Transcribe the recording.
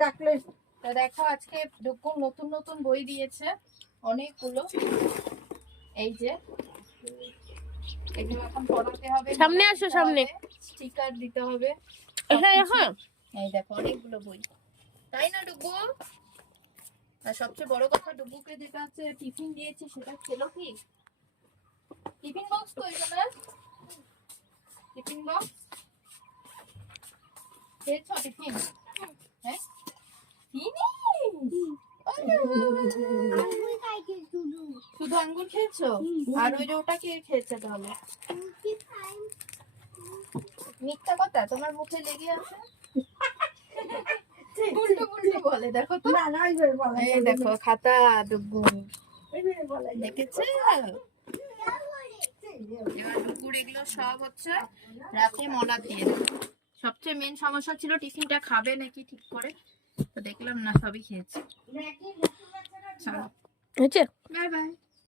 ডাকলে তো দেখো আজকে ডুকু নতুন নতুন বই দিয়েছে অনেকগুলো। এই যে এগুলো এখন পড়াতে হবে, সামনে আসো, সামনে স্টিকার দিতে হবে। হ্যাঁ হ্যাঁ, এই দেখো অনেকগুলো বই, তাই না ডুগু? আর সবচেয়ে বড় কথা, ডুগুকে যেটা হচ্ছে টিফিন দিয়েছি সেটা খেলো কি? টিফিন বক্স তো এটা, টিফিন বক্স খেয়েছো? টিফিন হ্যাঁ শুধু আঙ্গুর খেয়েছো? আর ওই যে ওটা কে খেয়েছে তাহলে? মিথ্যা কথা তোমার মুখে লেগে আছে। উল্টো উল্টো বলে, দেখো তো। না না এইভাবে বলা এই দেখো খাতা ডুগু এইভাবে বলা দেখেছে। এবার ডুগুর এগুলো সব হচ্ছে রাতে মলার দিয়ে দেবে। সবচেয়ে মেন সমস্যা ছিল টিফিনটা খাবে নাকি ঠিক করে, তো দেখলাম না সবই খেয়েছে। চলো হয়েছে। Bye bye.